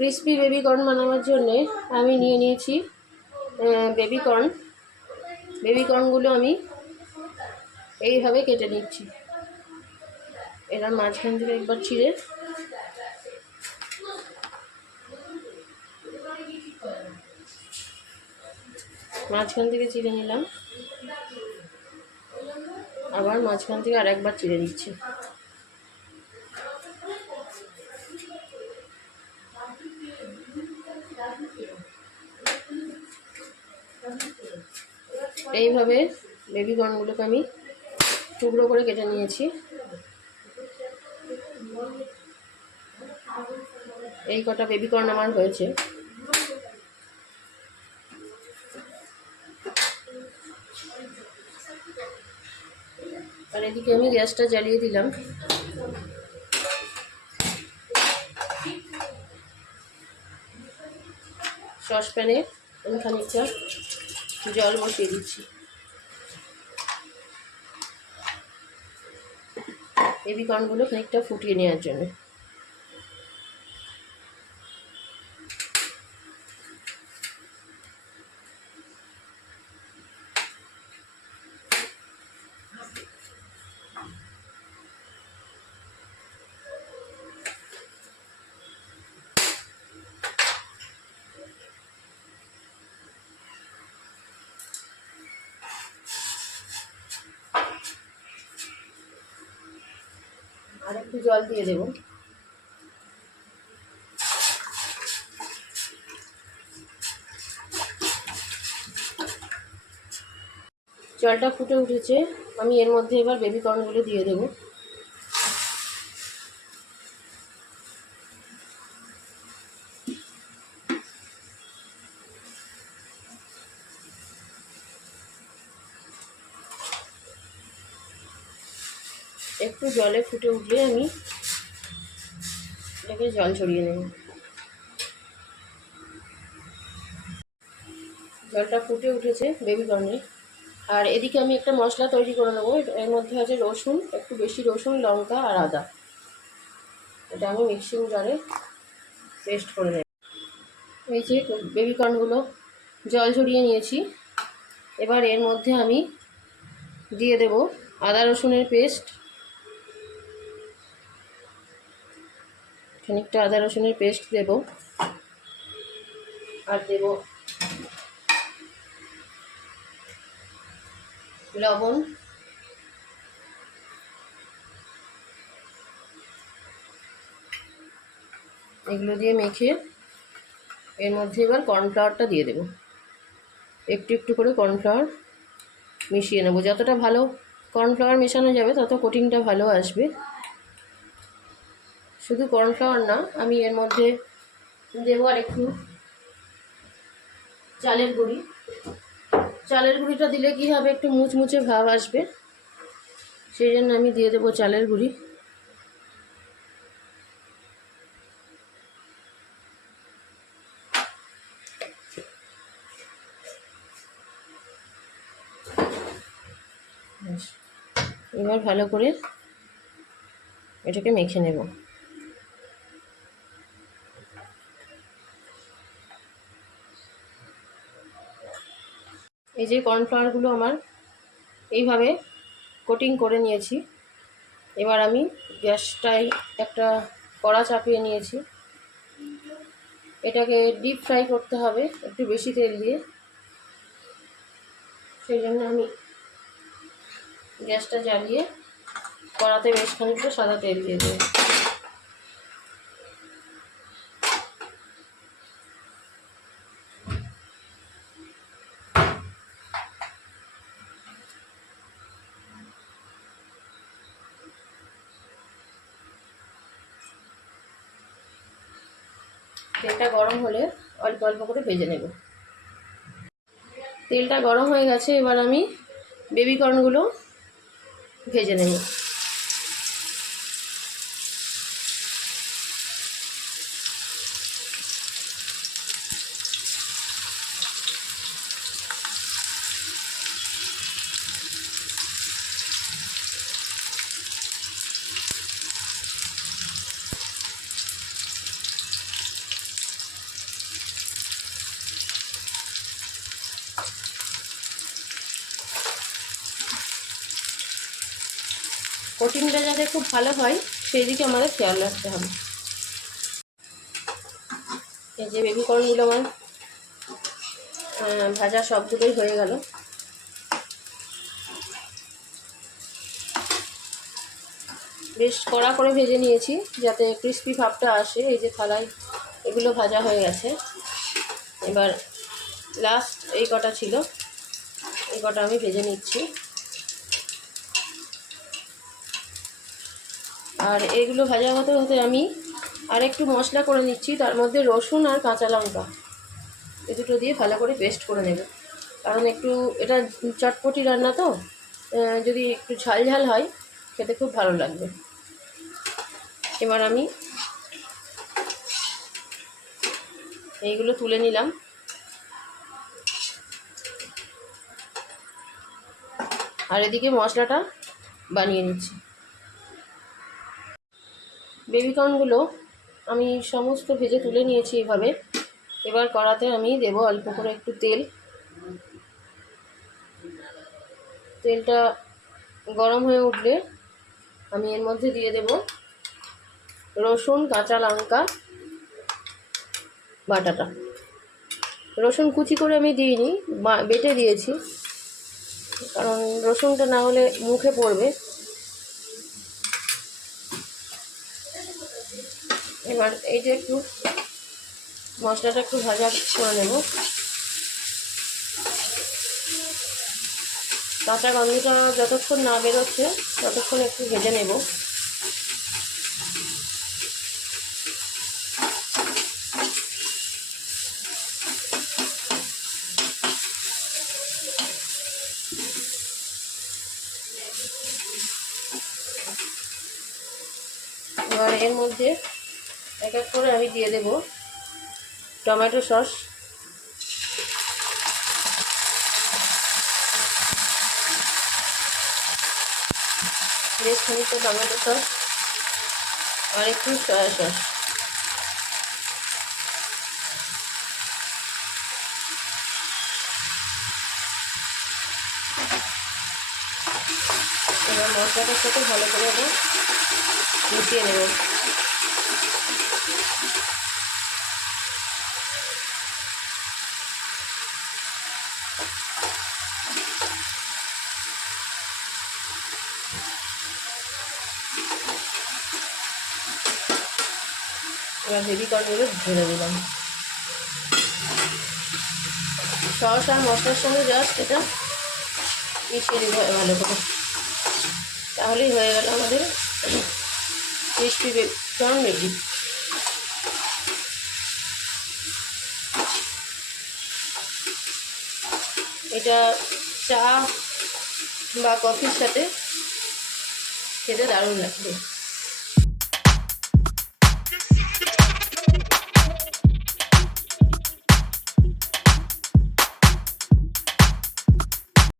Crispy baby corn বানানোর জন্যে আমি নিয়ে নিয়েছি বেবি কর্ন বেবি কর্নগুলো আমি এইভাবে কেটে নিচ্ছি। এরা মাঝখান থেকে একবার ছিঁড়ে। মাঝখান থেকে চিড়ে নিলাম। আবার মাঝখান থেকে আরেকবার চিড়ে দিচ্ছি এইভাবে বেবি কর্নগুলোকে আমি টুকরো করে কেটে নিয়েছি। এই কটা বেবি কর্ন আমার হয়েছে। আর এদিকে আমি গ্যাসটা জ্বালিয়ে দিলাম। সসপ্যানে আমি খানিকটা জল বসিয়ে দিচ্ছি। বেবিকর্নগুলো খানিকটা ফুটিয়ে নেওয়ার জন্য। আর একটু জল দিয়ে দেবো। জলটা ফুটে উঠেছে। আমি এর মধ্যে এবার বেবি কর্নগুলো দিয়ে দেবো। একটু জলে ফুটে উঠলে আমি এটাকে জল ছড়িয়ে নেব জলটা ফুটে উঠেছে বেবি কর্নে আর এদিকে আমি একটা মশলা তৈরি করে নেব। এর মধ্যে আছে রসুন, একটু বেশি রসুন, লঙ্কা আর আদা। এটা আমি মিক্সিং জারে পেস্ট করে নেব। এই যে বেবি কর্নগুলো জল ঝরিয়ে নিয়েছি। এবার এর মধ্যে আমি দিয়ে দেব আদা রসুনের পেস্ট খানিকটা আদা রসুনের পেস্ট দেব। আর দেব লবণ। এগুলো দিয়ে মেখে এর মধ্যে এবার কর্নফ্লাওয়ারটা দিয়ে দেব। একটু একটু করে কর্নফ্লাওয়ার মিশিয়ে নেব। যতটা ভালো কর্নফ্লাওয়ার মেশানো যাবে, তত কোটিংটা ভালো আসবে। শুধু কর্নফ্লাওয়ার না, আমি এর মধ্যে দেবো আর একটু চালের গুঁড়ি। চালের গুঁড়িটা দিলে কি হবে, একটু মুচমুচে ভাব আসবে। সেই জন্য আমি দিয়ে দেবো চালের গুঁড়ি। এবার ভালো করে এটাকে মেখে নেব। এই যে কর্নফ্লাওয়ারগুলো আমার এইভাবে কোটিং করে নিয়েছি। এবার আমি গ্যাসটাই একটা কড়া চাপিয়ে নিয়েছি। এটাকে ডিপ ফ্রাই করতে হবে, একটু বেশি তেল দিয়ে। সেই জন্য আমি গ্যাসটা জ্বালিয়ে কড়াতে বেশ খানিকটা সাদা তেল দিয়ে দেবো। তেলটা গরম হলে অল্প অল্প করে ভেজে নেব। তেলটা গরম হয়ে গেছে, এবার আমি বেবিকর্নগুলো ভেজে নেব। কোটিংটা যাতে খুব ভালো হয় সেই দিকে আমাদের খেয়াল রাখতে হবে। এই যে বেবি কর্নগুলো আমার ভাজা সবগুলোই হয়ে গেল। বেশ কড়া করে ভেজে নিয়েছি, যাতে ক্রিস্পি ভাবটা আসে। এই যে থালায় এগুলো ভাজা হয়ে গেছে। এবার লাস্ট এই কটা ছিল, এই কটা আমি ভেজে নিচ্ছি। আর এগুলো ভাজা হতে হতে আমি আর একটু মশলা করে নিচ্ছি, তার মধ্যে রসুন আর কাঁচা লঙ্কা। এ দুটো দিয়ে ভালো করে পেস্ট করে নেব। কারণ একটু এটা চটপটি রান্না তো যদি একটু ঝাল ঝাল হয়, খেতে খুব ভালো লাগবে। এবার আমি এইগুলো তুলে নিলাম। আর এদিকে মশলাটা বানিয়ে নিচ্ছি। বেবিকর্নগুলো আমি সমস্ত ভেজে তুলে নিয়েছি এভাবে। এবার কড়াতে আমি দেব অল্প করে একটু তেল। তেলটা গরম হয়ে উঠলে আমি এর মধ্যে দিয়ে দেব রসুন, কাঁচা লঙ্কা, বাটাটা। রসুন কুচি করে আমি দিইনি বেটে দিয়েছি। কারণ রসুনটা না হলে মুখে পড়বে। এবার এই যে একটু মশলাটা একটু ভাজা করে নেব। কাঁচা গন্ধটা যতক্ষণ না বেরোচ্ছে, ততক্ষণ একটু ভেজে নেব। এবার এর মধ্যে এক এক করে আমি দিয়ে দেব টমেটো সস। বেশ খানিকটা টমেটো সস আর একটু সয়া সস। এবার মশলাটার সাথে ভালো করে মিশিয়ে নেব। এবার বেবি কর্নগুলো ঢেলে দিলাম। সস আর মশলার সঙ্গে জাস্ট এটা মিশিয়ে দেবো ভালো করে। তাহলেই হয়ে গেল আমাদের ক্রিসপি কর্ন রেডি এটা চা বা কফির সাথে খেতে দারুণ লাগবে।